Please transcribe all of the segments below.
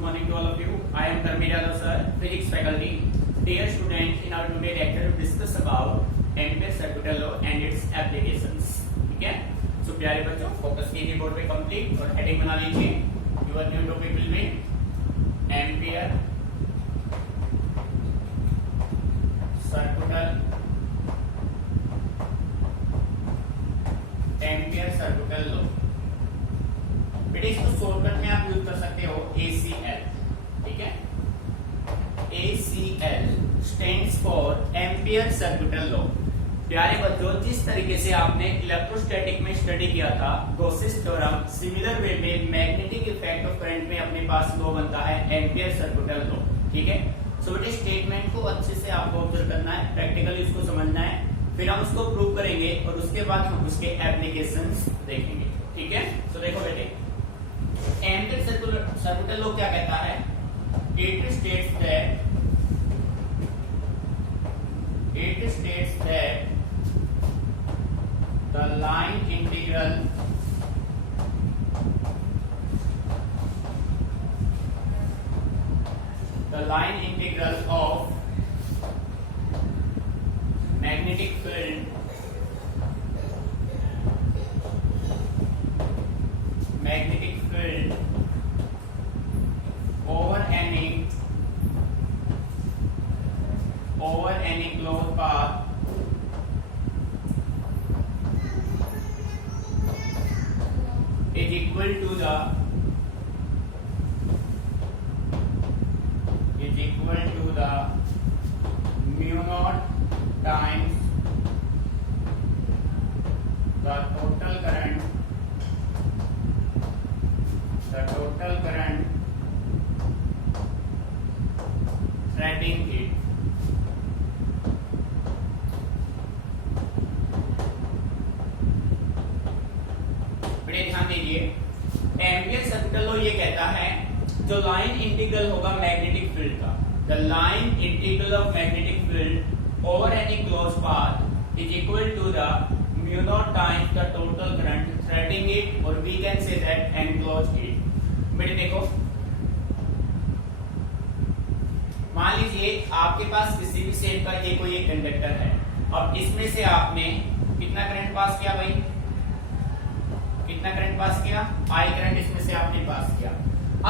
morning to all of you. I am Dharmendra Yadav sir, physics faculty. Dear students, in our today lecture we discuss about ampere circuit law and it's applications. ठीक है, सो प्यारे बच्चों focus कीजिए board पे complete और heading बना लीजिए. Your new topic will be ampere circuit law. बेटे इसको शॉर्टकट में आप यूज कर सकते हो ACL. ठीक है, ACL stands for ampere circuit law. प्यारे बच्चों, जिस तरीके से आपने इलेक्ट्रोस्टैटिक में स्टडी किया था गॉसेस थ्योरम, सिमिलर वे में मैग्नेटिक इफेक्ट ऑफ करंट में अपने पास लॉ बनता है एम्पियर सर्किट लॉ. ठीक है, सो बेटे स्टेटमेंट को अच्छे से आपको ऑब्जर्व करना है, प्रैक्टिकली उसको समझना है, फिर हम उसको प्रूव करेंगे और उसके बाद हम उसके एप्लीकेशंस देखेंगे. ठीक है, सो देखो बेटे, एम्पियर सर्किट लॉ क्या कहता है? It states that the line integral of magnetic field over any closed path is equal to the mu naught times the total current threading it. ध्यान दीजिए, एम्पियर सर्किट लॉ ये कहता है जो line integral होगा मैग्नेटिक फील्ड का, the line integral of magnetic field over any close path is equal to the mu naught times the total current threading it, और we can say that enclosed it. बेटे देखो, मान लीजिए आपके पास किसी भी शेप का ये कोई एक कंडक्टर है. अब इसमें से आपने कितना करंट पास किया भाई? कितना करंट पास किया? I करंट इसमें से आपने पास किया.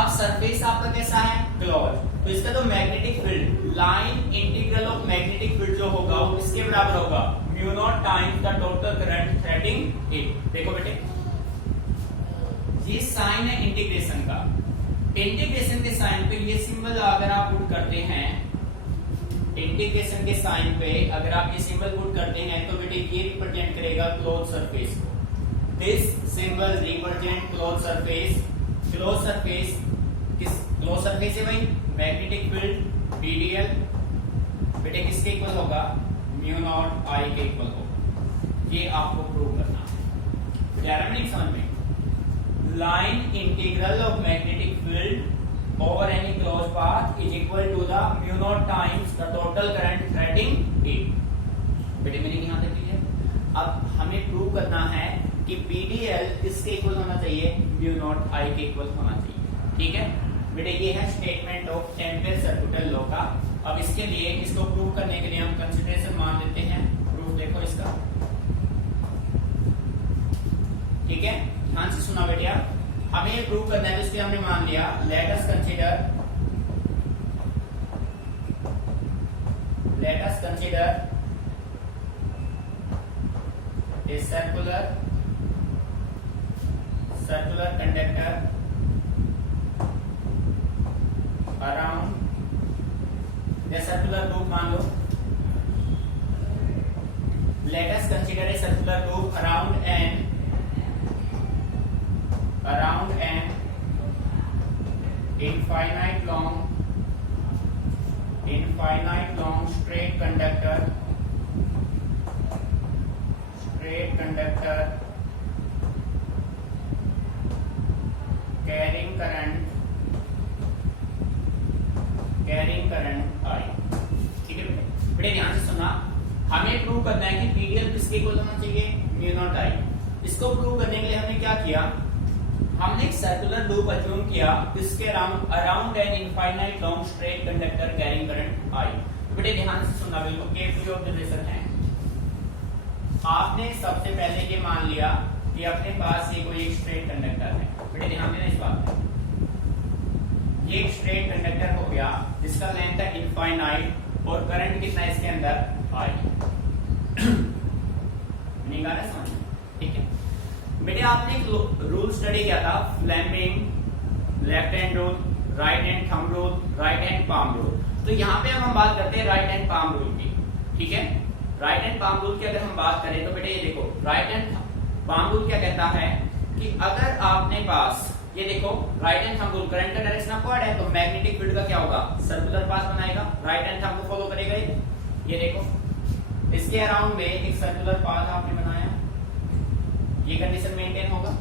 अब सरफेस आपका कैसा है? क्लोज. तो इसका तो magnetic field, line integral of magnetic field जो होगा वो किसके बराबर होगा? Mu naught times the total current threading it. देखो बेटे, ये साइन है इंटीग्रेशन का. इंटीग्रेशन के साइन पे ये सिंबल अगर आप पुट करते हैं, इंटीग्रेशन के साइन पे अगर आप ये सिंबल पुट करते हैं तो बेटे ये रिप्रेजेंट करेगा क्लोज सरफेस को. This symbol represent closed surface. Closed surface किस closed surface है भाई? Magnetic field PdL बेटे किसके इक्वल होगा? म्यू नॉट I के इक्वल होगा. ये आपको प्रूव करना है. डायरेक्टली समझ में, line integral of magnetic field over any close path is equal to the mu naught times the total current threading it. बेटे मेरे ध्यान रखिए, अब हमें प्रूव करना है कि PdL किसके इक्वल होना चाहिए? म्यू नॉट I के इक्वल होना चाहिए. ठीक है बेटे, ये है statement of ampere circuit law का. अब इसके लिए, इसको प्रूव करने के लिए हम कंसीडरेशन मान लेते हैं. प्रूफ देखो इसका. ठीक है, ध्यान से सुना बेटिया, हमें ये प्रूव करना है तो इसके हमने मान लिया. Late us consider a circular conductor around the circular loop. मान लो, let us consider a circular loop around an infinite long straight conductor carrying current I. ठीक है बेटे, ध्यान से सुना, हमें प्रूव करना है कि PdL किसके इक्वल होना चाहिए? Mu naught I. इसको प्रूव करने के लिए हमने क्या किया? हमने एक सर्कुलर लूप अज्यूम किया इसके around an infinite long straight conductor carrying current I. तो बेटे ध्यान से सुनना, बिल्कुल केयरफुली ऑब्जर्वेशन है। आपने सबसे पहले ये मान लिया कि अपने पास ये कोई एक स्ट्रेट कंडक्टर है। बेटे ध्यान देना इस बात पे, ये एक स्ट्रेट कंडक्टर हो गया जिसका लेंथ है इनफाइनाइट और करंट कितना है इसके अंदर आई। नहीं आ रहा समझ, ठीक है बेटे। आपने एक रूल स्टडी किया था, Fleming left hand rule, right hand thumb rule, right hand palm rule. तो यहाँ पे अब हम बात करते हैं राइट हैंड पाम रूल की, ठीक है। राइट हैंड पाम रूल की अगर हम बात करें तो बेटे ये देखो, राइट हैंड पाम रूल क्या कहता है कि अगर आपने पास ये देखो right hand thumb rule, current का डायरेक्शन अपवर्ड है तो मैग्नेटिक फील्ड का क्या होगा, सर्कुलर पाथ बनाएगा, राइट हैंड थंब को फॉलो करेगा। ये देखो इसके अराउंड में एक सर्कुलर पाथ आपने बनाया, ये कंडीशन मेंटेन होगा,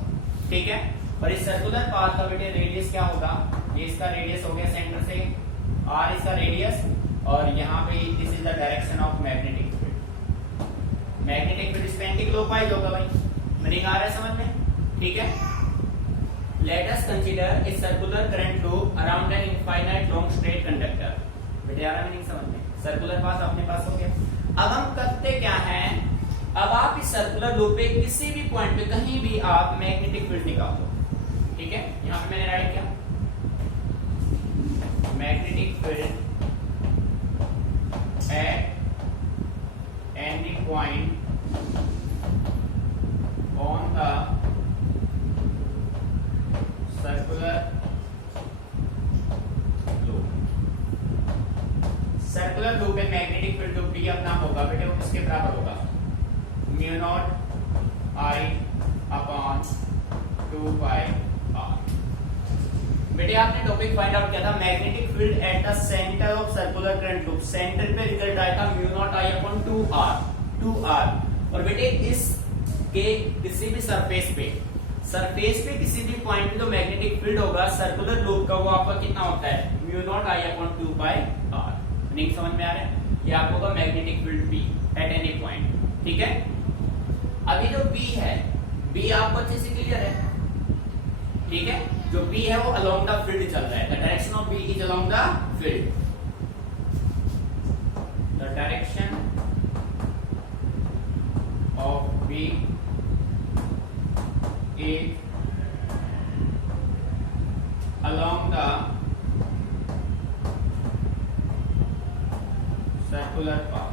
ठीक है। और इस सर्कुलर पाथ का बेटे रेडियस क्या होगा, ये इसका रेडियस हो गया सेंटर से r इसका रेडियस, और यहाँ पे this is the direction of magnetic field. Magnetic field इसका एंटी क्लॉकवाइज होगा भाई, मीनिंग आ रहा है समझ में, ठीक है। Late us consider a circular current loop around an infinite long straight conductor. बेटे आ रहा है मीनिंग समझ में, सर्कुलर पाथ अपने पास हो गया। अब हम करते क्या है, अब आप इस सर्कुलर लूप पे किसी भी पॉइंट पे कहीं भी आप मैग्नेटिक फील्ड निकाल दो, ठीक है। यहां पे मैंने राइट किया magnetic field at any point on the circular loop. Circular loop में मैग्नेटिक फील्ड जो B अपना होगा बेटे वो किसके बराबर होगा, mu naught I upon 2 pi r। बेटे आपने टॉपिक फाइंड आउट किया था magnetic field at the centre of circular current loop, centre पे रिजल्ट आया था mu naught I upon 2r। और बेटे इस के किसी भी सरफेस पे किसी भी पॉइंट पे जो मैग्नेटिक फील्ड होगा सर्कुलर लूप का वो आपका कितना होता है, mu naught I upon 2 pi r। नहीं समझ में आ रहा है, ये आपको होगा magnetic field B eight any point, ठीक है। अभी जो B है, B आपको अच्छे से क्लियर है, ठीक है। जो B है वो अलोंग द फील्ड चल रहा है, the direction of B is along the field, the direction of B is along the circular path,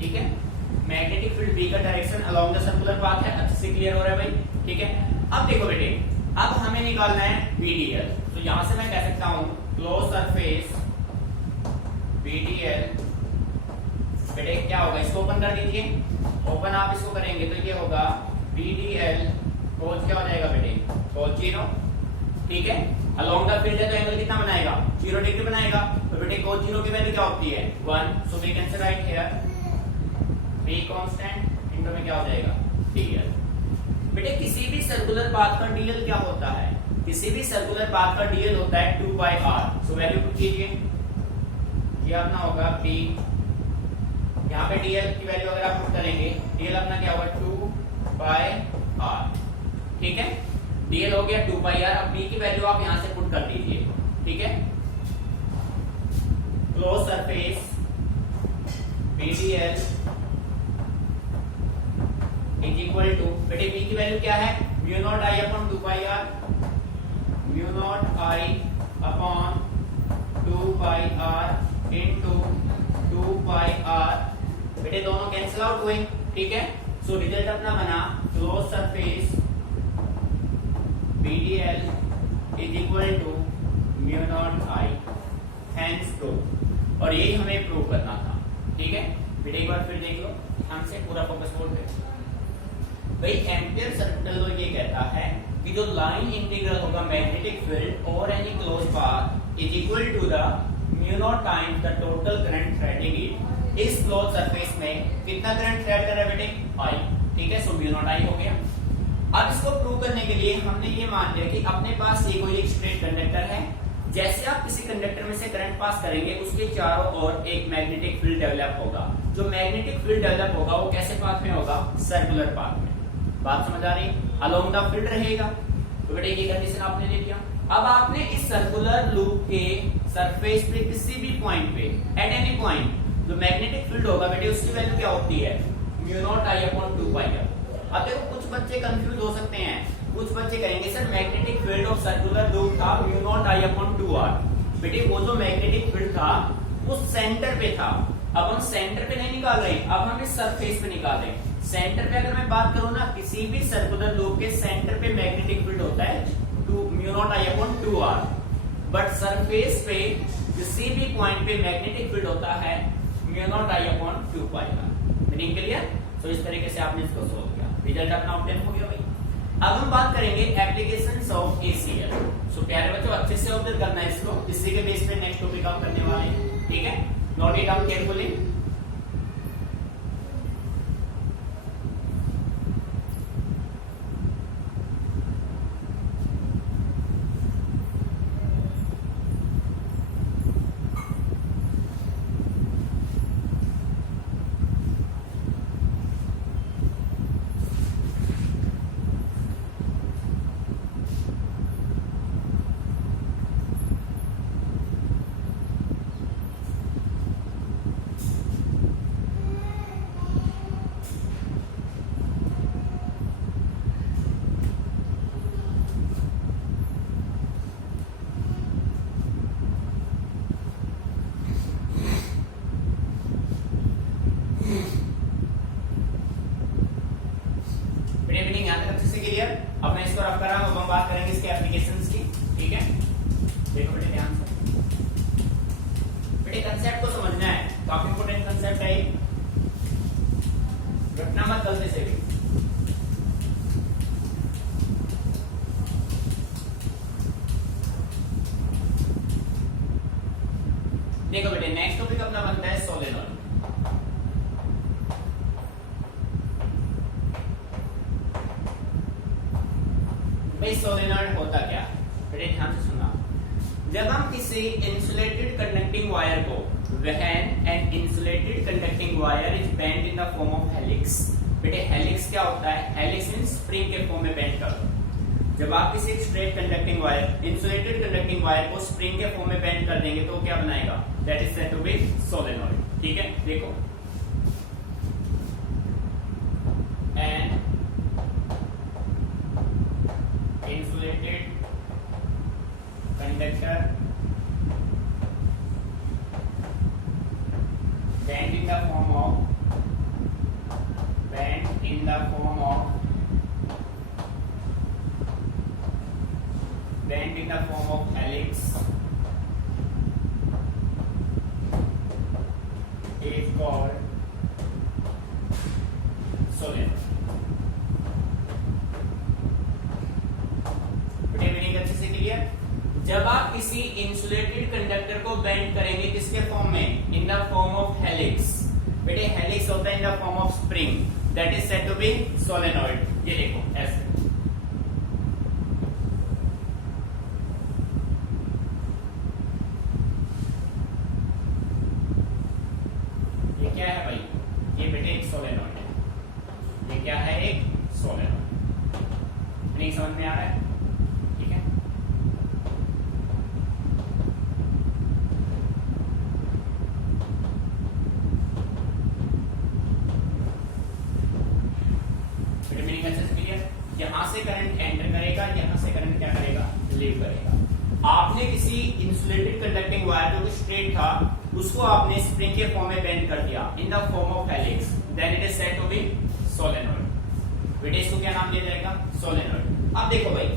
ठीक है। मैग्नेटिक फील्ड B का direction along the circular path है, अच्छे से क्लियर हो रहा है भाई, ठीक है। अब देखो बेटे, अब हमें निकालना है BDL। तो यहां से मैं कह सकता हूं क्लोज सरफेस BDL। बेटे क्या होगा, इसको ओपन कर दीजिए, ओपन आप इसको करेंगे तो ये होगा BDL कोस क्या हो जाएगा बेटे, कोस 0, ठीक है। अलोंग द फील्ड है तो एंगल कितना बनाएगा, 0 डिग्री बनाएगा। तो बेटे कोस 0 की वैल्यू क्या होती है 1, so we can say right here B constant into में क्या हो जाएगा DL। बेटे किसी भी सर्कुलर पाथ का DL क्या होता है, किसी भी सर्कुलर पाथ का DL होता है 2 pi r। So value put कीजिए, ये अपना होगा B, यहाँ पे DL की वैल्यू अगर आप पुट करेंगे DL अपना क्या होगा 2 पाई r, ठीक है। DL हो गया 2 पाई r। अब B की वैल्यू आप यहाँ से पुट कर दीजिए, ठीक है। Close surface BDL is equal to, बेटे B की वैल्यू क्या है, mu naught I upon 2 pi r, mu naught I upon 2 pi r into 2 pi r। बेटे दोनों कैंसिल आउट हुए, ठीक है। सो रिजल्ट अपना बना close surface BDL is equal to mu naught I, hence prove. और यही हमें प्रूव करना था, ठीक है। बेटे एक बार फिर देख लो, हमसे पूरा फोकस बोर्ड पे भाई। एम्पियर सर्किल लॉ ये कहता है कि जो लाइन इंटीग्रल होगा मैग्नेटिक फील्ड और any close path is equal to the mu naught times the total current threading it. इस क्लोज सरफेस में कितना करंट थ्रेड कर रहा है बेटे, आई, ठीक है। सो म्यू नॉट आई हो गया। अब इसको प्रूव करने के लिए हमने ये मान लिया कि अपने पास ये कोई एक स्ट्रेट कंडक्टर है, जैसे आप किसी कंडक्टर में से करंट पास करेंगे उसके चारों ओर एक मैग्नेटिक फील्ड डेवलप होगा। जो मैग्नेटिक फील्ड डेवलप होगा वो कैसे पाथ में होगा, सर्कुलर पाथ में। बात समझ आ रही? अलोंग द फील्ड रहेगा। तो बेटे ये कंडीशन आपने ले लिया। अब आपने इस सर्कुलर लूप के सरफेस पे किसी भी पॉइंट पे एट एनी पॉइंट जो मैग्नेटिक फील्ड होगा बेटे उसकी वैल्यू क्या होती है? Mu naught I upon 2 pi R. अब देखो कुछ बच्चे कंफ्यूज हो सकते हैं, कुछ बच्चे कहेंगे sir magnetic field of circular loop था mu naught I upon 2 R. बेटे वो जो मैग्नेटिक फील्ड था वो सेंटर पे था। अब हम सेंटर पे नहीं निकाल रहे, अब हम इस सरफेस पे निकाल रहे हैं। सेंटर पे अगर मैं बात करूं ना, किसी भी सर्कुलर लूप के सेंटर पे मैग्नेटिक फील्ड होता है mu naught I upon 2 R, but surface पे किसी भी पॉइंट पे मैग्नेटिक फील्ड होता है mu naught I upon 2 pi R. Meaning clear? तो इस तरीके से आपने इसको सोल्व किया, रिजल्ट अपना ऑब्टेन हो गया भाई। अब हम बात करेंगे एप्लीकेशंस ऑफ एसीएल। सो प्यारे बच्चों अच्छे से ऑब्जर्व करना है इसको, इसी के बेस पे नेक्स्ट टॉपिक हम करने वाले हैं, ठीक है? Note it down carefully. अब मैं इसको रख कर रहा हूं, अब हम बात करेंगे इसके एप्लीकेशंस की, ठीक है? देखो बेटे ध्यान से, बेटे कंसेप्ट को समझना है, काफी इंपॉर्टेंट कंसेप्ट है ये, रटना मत गलती से भी। देखो बेटे नेक्स्ट टॉपिक अपना बनता है सोलेनॉइड। सोलेनॉइड होता क्या? बेटे ध्यान से सुनना। जब हम किसी इंसुलेटेड कंडक्टिंग वायर को, when an insulated conducting wire is bend in the form of helix. बेटे हेलिक्स क्या होता है? हेलिक्स मींस स्प्रिंग के फॉर्म में बेंड करो। जब आप किसी straight conducting wire, insulated conducting wire को स्प्रिंग के फॉर्म में बेंड कर देंगे तो क्या बनाएगा? That is said to be solenoid, ठीक है? देखो and insulated conductor bent in the form of helix is called solenoid। जब आप किसी इंसुलेटेड कंडक्टर को बेंड करेंगे किसके फॉर्म में? In the form of helix. बेटे हेलिक्स होता है in the form of spring, that is said to be solenoid. ये देखो ऐसे, ये क्या है भाई? ये बेटे एक सोलेनॉइड है। ये क्या है? एक सोलेनॉइड। नहीं समझ में आ रहा है? यहां से करंट एंटर करेगा, यहां से करंट क्या करेगा? लीव करेगा। आपने किसी इंसुलेटेड कंडक्टिंग वायर जो स्ट्रेट था उसको आपने स्प्रिंग के फॉर्म में बेंड कर दिया in the form of helix, then it is said to be solenoid. बेटे इसको क्या नाम दिया जाएगा? सोलेनॉइड। अब देखो भाई,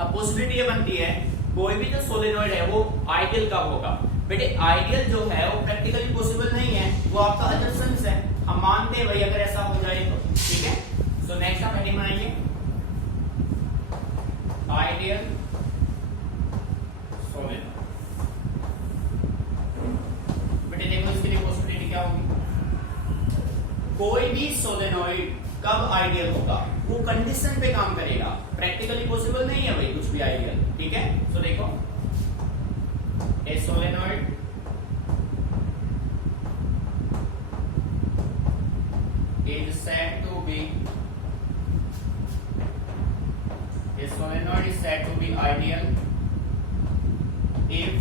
अब पॉसिबिलिटी ये बनती है कोई भी जो सोलेनॉइड है वो आइडियल कब होगा? बेटे आइडियल जो है वो प्रैक्टिकली पॉसिबल नहीं है, वो आपका असम्पशन है। हम मानते हैं भाई अगर ऐसा हो जाए तो, ठीक है? तो नेक्स्ट आप हेडिंग बनाइए, आइडियल सोलेनॉइड। बेटे देखो इसके लिए पॉसिबिलिटी क्या होगी? कोई भी सोलेनॉइड कब आइडियल होगा? वो कंडीशन पे काम करेगा, प्रैक्टिकली पॉसिबल नहीं है भाई कुछ भी आइडियल, ठीक है? तो देखो a solenoid is said to be solenoid is said to be ideal if,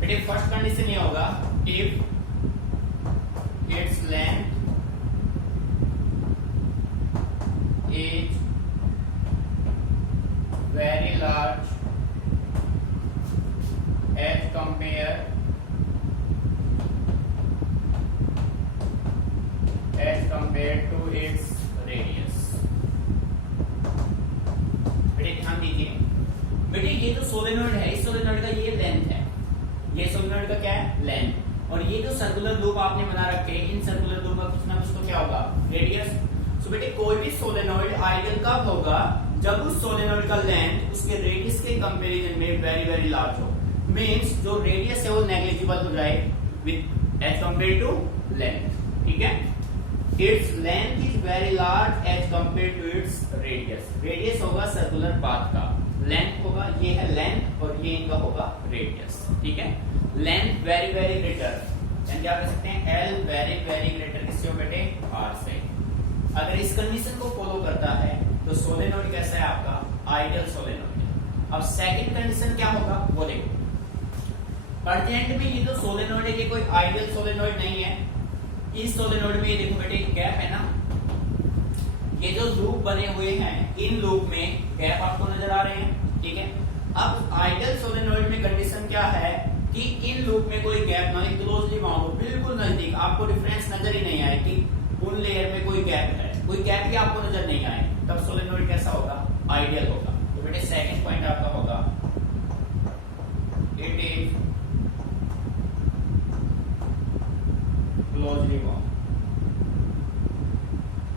बेटे फर्स्ट कंडीशन ये होगा if its length is very large as compared to its radius। बेटे ध्यान दीजिए, बेटे ये जो सोलेनॉइड है, इस सोलेनॉइड का ये लेंथ है, ये सोलेनॉइड का क्या है लेंथ, और ये जो सर्कुलर लूप आपने बना रखे हैं, इन सर्कुलर लूप का कुछ ना कुछ तो क्या होगा रेडियस। सो बेटे कोई भी सोलेनॉइड आइडियल कब होगा, जब उस सोलेनॉइड का लेंथ उसके रेडियस के कंपैरिजन में वेरी वेरी लार्ज हो, मींस जो रेडियस है वो नेग्लिजिबल हो जाए with as compare to length, ठीक है। Its length is very large as compare to its radius, radius होगा सर्कुलर पाथ का, लेंथ होगा, ये है लेंथ और ये इनका होगा रेडियस, ठीक है। लेंथ वेरी वेरी ग्रेटर, यानी क्या कह सकते हैं एल वेरी वेरी ग्रेटर किससे हो बेटे आर से। अगर इस कंडीशन को फॉलो करता है तो सोलेनॉइड कैसा है आपका आइडियल सोलेनॉइड। अब सेकंड कंडीशन क्या होगा वो देखो, अर्जेंट में ये जो सोलेनॉइड है ये कोई आइडियल सोलेनॉइड नहीं है। इस सोलेनॉइड में ये देखो बेटे गैप है ना, ये जो लूप बने हुए हैं इन लूप में गैप आपको नजर आ रहे हैं, ठीक है। अब आइडियल सोलेनॉइड में कंडीशन क्या है कि इन लूप में कोई गैप ना, क्लोजली बाउंड हो, बिल्कुल नजदीक, आपको डिफरेंस नजर ही नहीं आए कि उन लेयर में कोई गैप है, कोई गैप ही आपको नजर नहीं आए, तब सोलेनॉइड कैसा होगा आइडियल होगा। तो बेटे सेकंड पॉइंट आपका होगा इट इज क्लोजली बाउंड।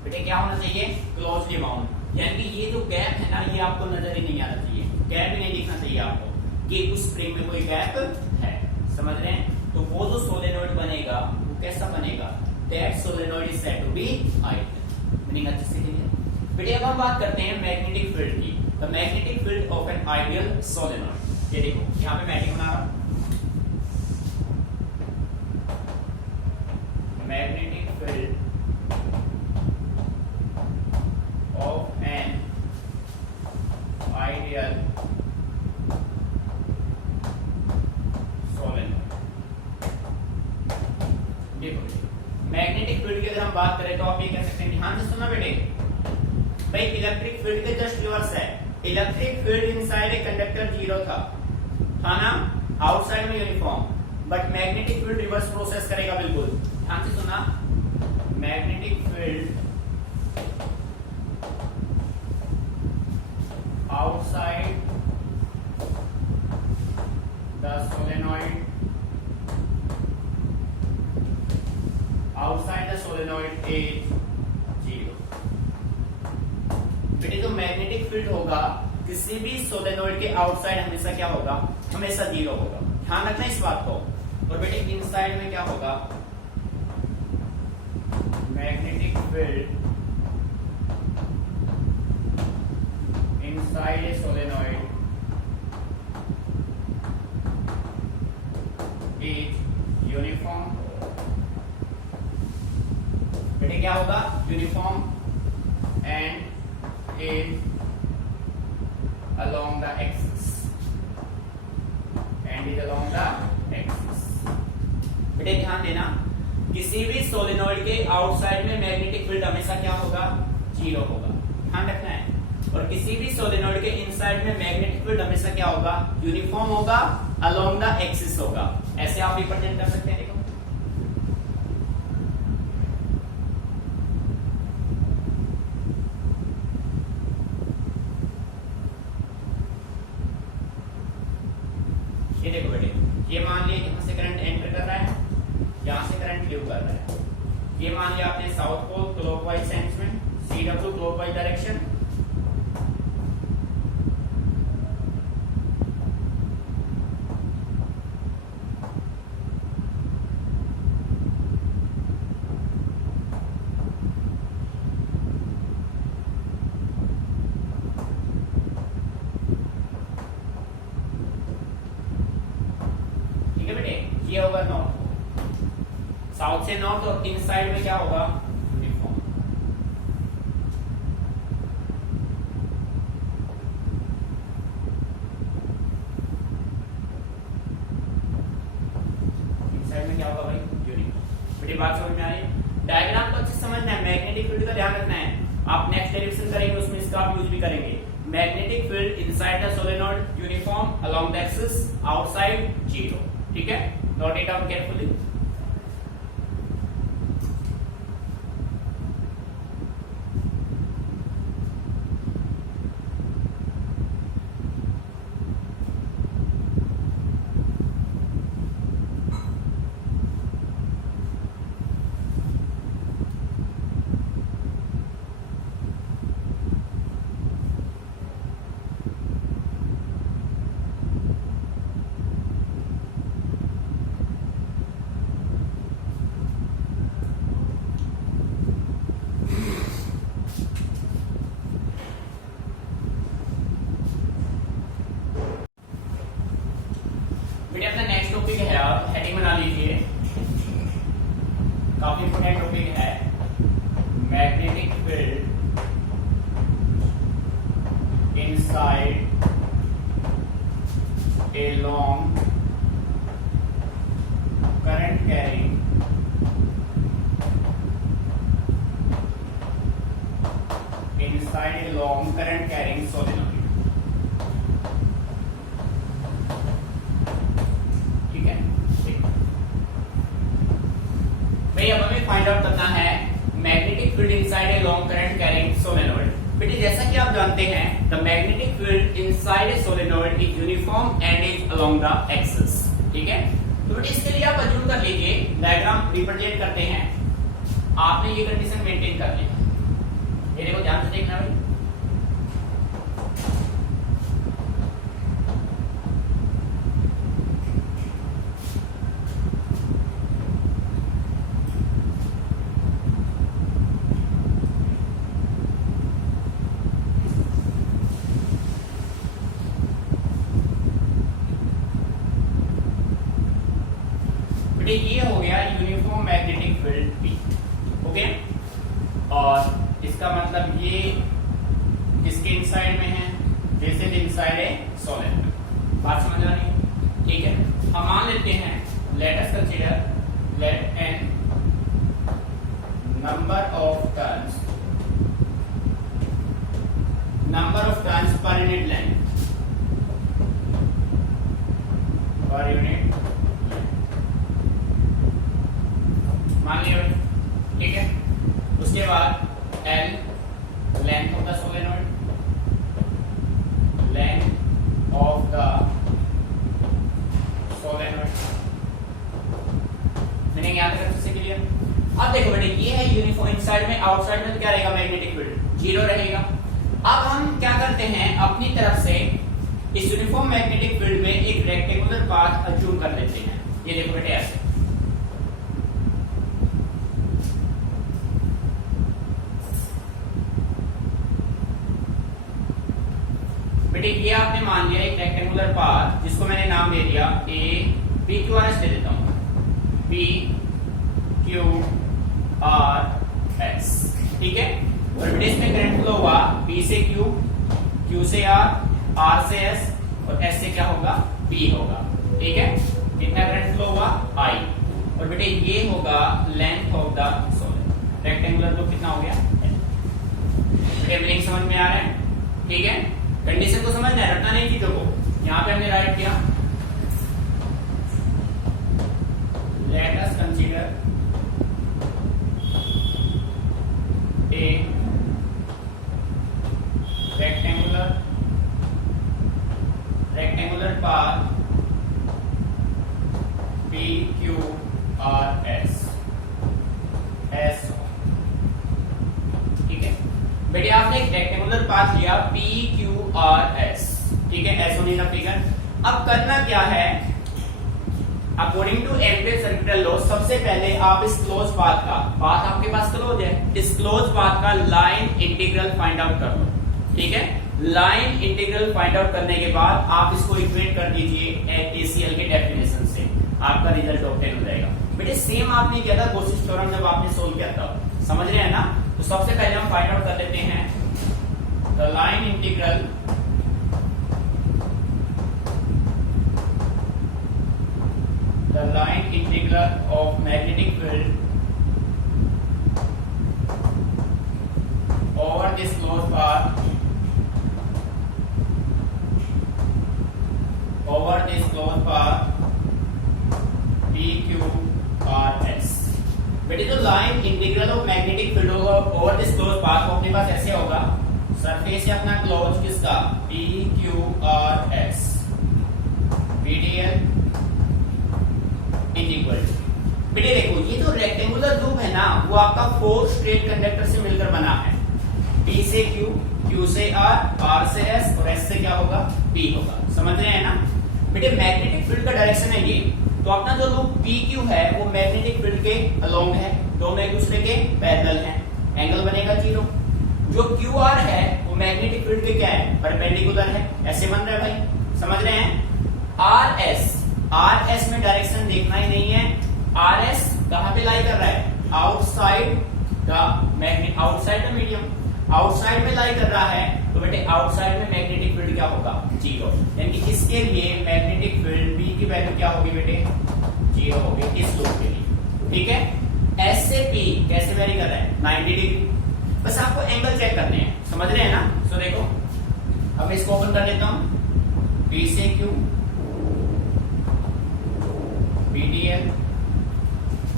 बेटे क्या होना चाहिए क्लोजली बाउंड, यानी कि ये जो गैप है ना ये आपको नजर ही नहीं आना चाहिए, गैप ही नहीं दिखना चाहिए आपको कि उस स्प्रिंग में कोई गैप है, समझ रहे हैं। तो वो जो सोलेनॉइड बनेगा वो कैसा बनेगा, that solenoid is said to be ideal. Meaning अच्छे से क्लियर। बेटे अब हम बात करते हैं मैग्नेटिक फील्ड की, the magnetic field of an ideal solenoid. ये देखो यहाँ पे मैग्नेटिक बना रहा, magnetic field of an ideal magnetic field की अगर हम बात करें तो आप ये कह सकते हैं, ध्यान से सुनना बेटे भाई, इलेक्ट्रिक फील्ड के जस्ट रिवर्स है। Electric field inside a conductor zero था ना, आउटसाइड में uniform, but magnetic field reverse process करेगा बिल्कुल। ध्यान से सुना, magnetic field outside the solenoid, outside the solenoid is zero। बेटे जो मैग्नेटिक फील्ड होगा किसी भी सोलेनॉइड के आउटसाइड हमेशा क्या होगा, हमेशा जीरो होगा, ध्यान रखना इस बात को। और बेटे इनसाइड में क्या होगा, magnetic field inside a solenoid is uniform. बेटे क्या होगा uniform and is along the axis and is along the axis। बेटे ध्यान देना, किसी भी सोलेनॉइड के आउटसाइड में मैग्नेटिक फील्ड हमेशा क्या होगा, जीरो होगा, ध्यान रखना है। और किसी भी सोलेनॉइड के इनसाइड में मैग्नेटिक फील्ड हमेशा क्या होगा, यूनिफॉर्म होगा, along the axis होगा। ऐसे आप रिप्रेजेंट कर सकते हैं। देखो ये देखो बेटे, ये मान लिया यहां से करंट एंटर कर रहा है, यहां से करंट लीव कर रहा है। ये मान लिया आपने साउथ पोल क्लॉकवाइज सेंस में, CW क्लॉकवाइज डायरेक्शन। ये होगा नॉर्थ, साउथ से नॉर्थ, और इनसाइड में क्या होगा, यूनिफॉर्म। में रिविजन करेंगे उसमें इसका आप यूज भी करेंगे। Magnetic field inside the solenoid uniform along the axis, outside zero. ठीक है, नोट इट डाउन केयरफुली। बेटा अपना नेक्स्ट टॉपिक है, आप हेडिंग बना लीजिए, काफी इंपोर्टेंट टॉपिक है, magnetic field inside a long current carrying inside a long current carrying solenoid। ठीक है, भाई अब हमें फाइंड आउट करना है magnetic field inside a long current carrying solenoid. बेटे जैसा कि आप जानते हैं the magnetic field inside a solenoid is uniform and is along the axis. ठीक है, तो बेटे इसके लिए आप अज्यूम कर लीजिए, डायग्राम रिप्रेजेंट करते हैं, आपने ये कंडीशन मेंटेन कर ली। ये देखो ध्यान से देखना भाई, बेटे ये हो गया uniform magnetic field P. Okay, और इसका मतलब ये किसके इनसाइड में है, this is inside a solenoid. बात समझ आ रही है? ठीक है, हम मान लेते हैं, let us consider let an number of turns per unit length, per unit मान लिया। ठीक है, उसके बाद L length of the solenoid, length of the solenoid, meaning याद रखो इससे क्लियर। अब देखो बेटे ये है यूनिफॉर्म, इनसाइड में आउटसाइड में तो क्या रहेगा, मैग्नेटिक फील्ड जीरो रहेगा। अब हम क्या करते हैं, अपनी तरफ से इस यूनिफॉर्म मैग्नेटिक फील्ड में एक रेक्टेंगुलर पाथ अज्यूम कर लेते हैं। ये देखो बेटे ऐसे, बेटे ये आपने मान लिया एक रेक्टेंगुलर पाथ, जिसको मैंने नाम दे दिया A P Q R S दे देता हूं, पी क्यू आर एस। ठीक है, और बेटे इसमें करंट फ्लो हुआ पी से क्यू, क्यू से आर से एस, और एस से क्या होगा, बी होगा। ठीक है, कितना करंट फ्लो हुआ आई, और बेटे ये होगा length of the solenoid. Rectangular तो कितना हो गया, बेटे मीनिंग समझ में आ रहा है? ठीक है, कंडीशन को समझना है, रटना नहीं चीजों को। यहां पे हमने राइट किया, late us consider a rectangular path P Q R S S. ठीक है बेटे, आपने एक रेक्टेंगुलर पाथ लिया पी क्यू आर एस। ठीक है, एस होने का फिगर। अब करना क्या है, according to ampere circuital law, सबसे पहले आप इस क्लोज पाथ का, पाथ आपके पास क्लोज है, इस क्लोज पाथ का लाइन इंटीग्रल फाइंड आउट कर लो। ठीक है, लाइन इंटीग्रल फाइंड आउट करने के बाद आप इसको इक्वेट कर दीजिए एचसीएल के डेफिनेशन से, आपका रिजल्ट ऑब्टेन हो जाएगा। बेटे सेम आपने किया था कोशिश थ्योरम जब आपने सोल्व किया था, समझ रहे हैं ना? तो सबसे पहले हम फाइंड आउट कर लेते हैं the line integral of magnetic field over this closed path over this closed path PQRS। बेटे जो line integral of magnetic field होगा ओवर दिस क्लोज पाथ वो अपने पास ऐसे होगा, सरफेस है अपना क्लोज किसका PQRS PDL is equal to. बेटे देखो ये जो रेक्टेंगुलर लूप है ना वो आपका 4 स्ट्रेट कंडक्टर से मिलकर बना है, P से Q, Q से R, R से S और S से क्या होगा P होगा। समझ रहे हैं ना बेटे, मैग्नेटिक फील्ड का डायरेक्शन है ये, तो अपना जो लूप PQ है वो मैग्नेटिक फील्ड के अलोंग है, दोनों एक दूसरे के पैरेलल हैं, एंगल बनेगा 0। जो QR है वो मैग्नेटिक फील्ड के क्या है परपेंडिकुलर है, ऐसे बन रहा है भाई, समझ रहे हैं। RS में डायरेक्शन देखना ही नहीं है, RS कहां पे लाई कर रहा है outside the magnet, outside the medium, outside में लाई कर रहा है, तो बेटे आउटसाइड में मैग्नेटिक फील्ड क्या होगा 0, यानी कि इसके लिए मैग्नेटिक फील्ड B की वैल्यू क्या होगी बेटे 0 होगी इस लूप के लिए, ठीक है। S से P कैसे वेरी कर रहा है 90 डिग्री, बस आपको एंगल चेक करने हैं, समझ रहे हैं ना। तो देखो अब इसको ओपन कर देता हूं, P से Q PDL,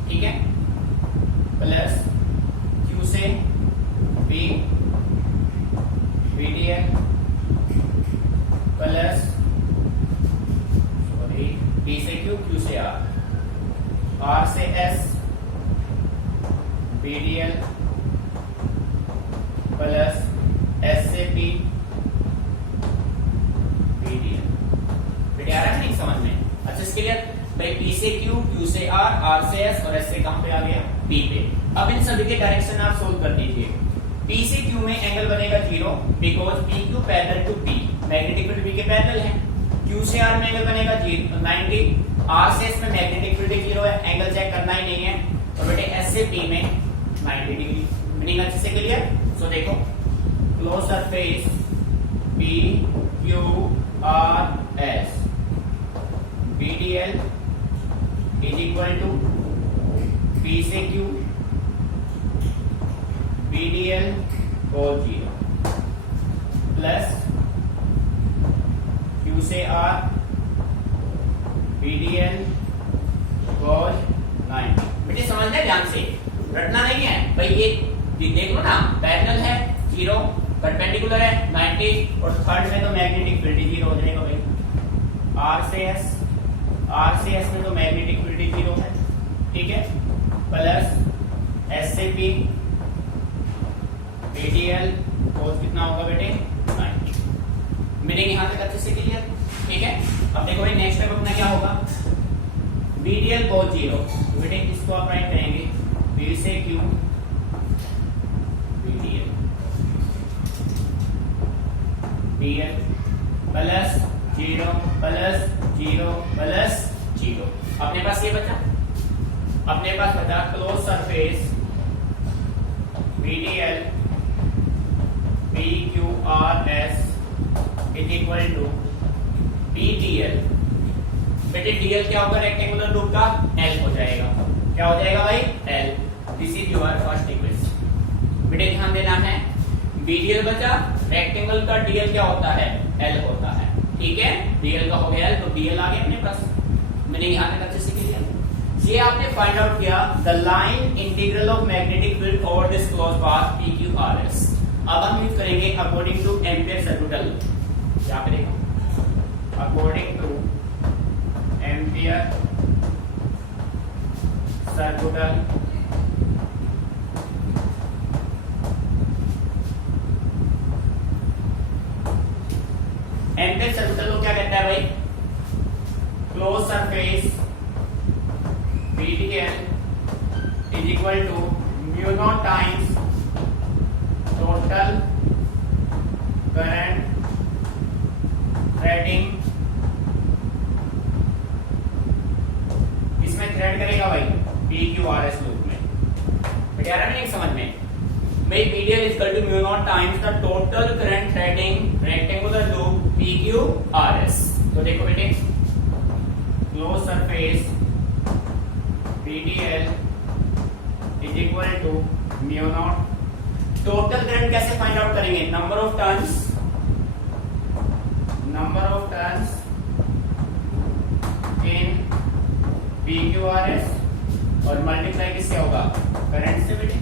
ठीक है, प्लस Q से P PDL प्लस P से Q, Q से R, R से S PDL प्लस S से P PDL। बेटे आ रहा है नहीं समझ में, अच्छा इसके लिए भाई P से Q, Q से R, R से S और S से कहां पे आ गया P पे। अब इन सभी के डायरेक्शन आप सोल्व कर दीजिए। P से Q में एंगल बनेगा 0 because PQ parallel to P, magnetic field B के पैरेलल है। Q से R में एंगल बनेगा 90, R से S में मैग्नेटिक फील्ड 0 है, एंगल चेक करना ही नहीं है, तो बेटे S से P में 90 डिग्री। मीनिंग अच्छे से क्लियर। सो देखो close surface PQRS PDL is equal to P से Q PDL और 0 प्लस Q से R PDL और 90। बेटे समझना है ध्यान से, रटना नहीं है भाई, ये देख लो ना पैरेलल है 0, परपेंडिकुलर है 90 और थर्ड में तो मैग्नेटिक फील्ड 0 हो जाएगा भाई। R से S में तो मैग्नेटिक फील्ड 0 है, ठीक है, प्लस S से P PDL कोस कितना होगा बेटे 90। मीनिंग यहां तक अच्छे से क्लियर, ठीक है। अब देखो भाई नेक्स्ट स्टेप अपना क्या होगा, BDL कोस 0, बेटे इसको आप राइट करेंगे P से Q BDL PL plus 0 plus 0 plus 0। अपने पास ये बचा, अपने पास बचा close surface BDL PQRS is equal to PDL। बेटे DL क्या होगा रेक्टेंगुलर लूप का L हो जाएगा, क्या हो जाएगा भाई L। This is your first equation. बेटे ध्यान देना है BDL बचा, रेक्टेंगल का DL क्या होता है L होता है, ठीक है, DL का हो गया L तो DL आ गया अपने पास। मैंने यहां तक अच्छे से क्लियर। ये आपने फाइंड आउट किया the line integral of magnetic field over this close path PQRS। अब हम यूज करेंगे अकॉर्डिंग टू एम्पियर सर्कुलर, क्या करेगा according to ampere circular ampere circular को क्या कहता है भाई close surface PDL is equal to mu naught times total current threading. इसमें थ्रेड करेगा भाई PQRS लूप में, बेटा रहा नहीं समझ में भाई PDL is equal to mu naught times the total current threading rectangular loop PQRS। तो देखो बेटे close surface PDL is equal to mu naught total current कैसे फाइंड आउट करेंगे? Number of turns in PQRS और multiply किससे होगा? Current से बेटे।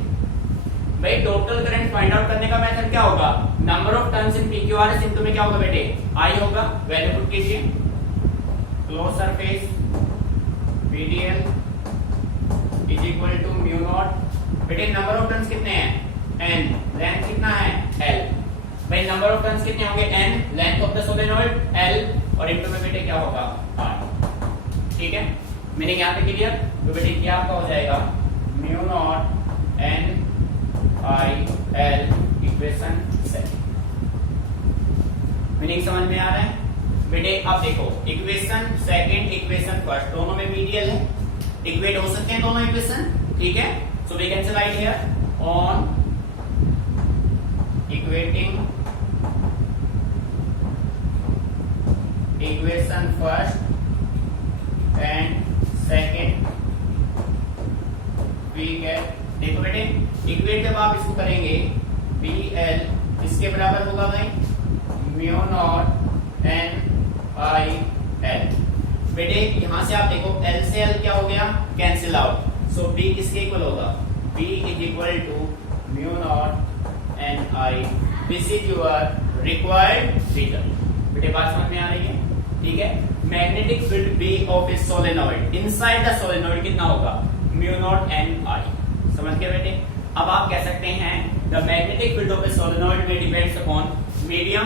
भाई टोटल करंट फाइंड आउट करने का मेथड क्या होगा? Number of turns in PQRS into में क्या होगा बेटे? I होगा। वैल्यू पुट कीजिए। Close surface PDL is equal to mu naught. बेटे नंबर ऑफ टर्न्स कितने हैं? n। लेंथ कितना है? L। भाई नंबर ऑफ टर्न्स कितने होंगे? n। Length of the solenoid L और इनटू में बेटे क्या होगा? R। ठीक है, मीनिंग यहां पे क्लियर? तो बेटे क्या आपका हो जाएगा? Mu naught n I L equation second. Meaning समझ में आ रहा है बेटे? अब देखो इक्वेशन सेकंड इक्वेशन फर्स्ट दोनों में PDL है, इक्वेट हो सकते हैं दोनों इक्वेशन। ठीक है, so we can write here on equating equation first and second we get. देखो बेटे इक्वेट जब आप इसको करेंगे BL इसके बराबर होगा भाई mu naught n I L। बेटे यहां से आप देखो L से L क्या हो गया? Cancel out. सो B किसके इक्वल होगा? B is equal to mu naught n I। This is your required result. बेटे बात समझ में आ रही है? ठीक है, magnetic field B of a solenoid inside the solenoid कितना होगा? Mu naught n I। समझ गए बेटे? अब आप कह सकते हैं the magnetic field of a solenoid में depends upon medium,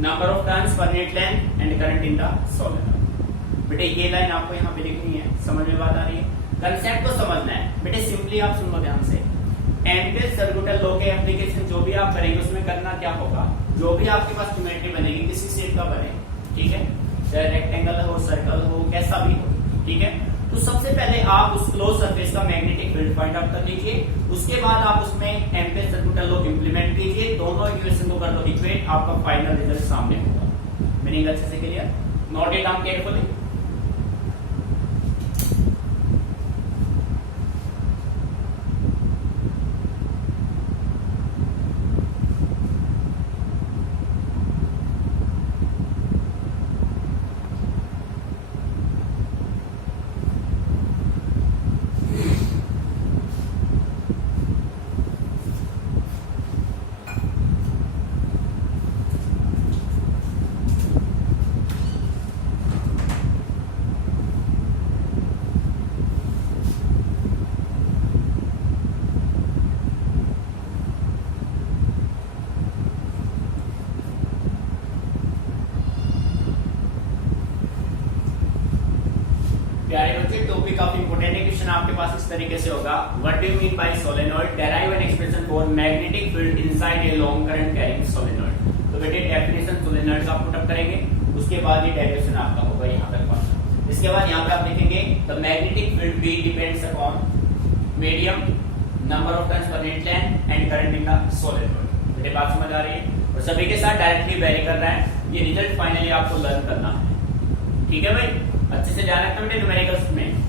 number of turns per unit length and current in the solenoid. बेटे ये लाइन आपको यहाँ पे लिखनी है। समझ में बात आ रही है? कंसेप्ट को समझना है बेटे। सिंपली आप सुन लो ध्यान से। एम्पियर सर्कुलर लॉ के एप्लीकेशन जो भी आप करेंगे उसमें करना क्या होगा? जो भी आपके पास ज्योमेट्री बनेगी किसी शेप का बने, ठीक है, चाहे रेक्टेंगल हो, सर्कल हो, कैसा भी हो, ठीक है, तो सबसे पहले आप उस क्लोज सरफेस का मैग्नेटिक फील्ड फाइंड आउट कर लीजिए। उसके बाद आप उसमें एम्पियर सर्कुलर लॉ इंप्लीमेंट कीजिए, दोनों इक्वेशन को कर दो इक्वेट, आपका फाइनल रिजल्ट सामने होगा। मीनिंग अच्छे से clear? Note it down carefully. प्यारे बच्चे टॉपिक काफी इंपोर्टेंट है। क्वेश्चन आपके पास इस तरीके से होगा, what do you mean by solenoid? Derive an expression for magnetic field inside a long current carrying solenoid. तो बेटे डेफिनेशन सोलेनॉइड का पुट अप करेंगे, उसके बाद ये डेरिवेशन आपका होगा यहाँ तक पहुंचना। इसके बाद यहाँ पे आप लिखेंगे the magnetic field B depends upon medium, number of turns per unit length and current in the solenoid. बेटे बात समझ आ रही है? और सभी के साथ डायरेक्टली वेरी कर रहा है। ये रिजल्ट फाइनली आपको लर्न करना है। ठीक है भाई, अच्छे से ध्यान रखना बेटे न्यूमेरिकल्स में।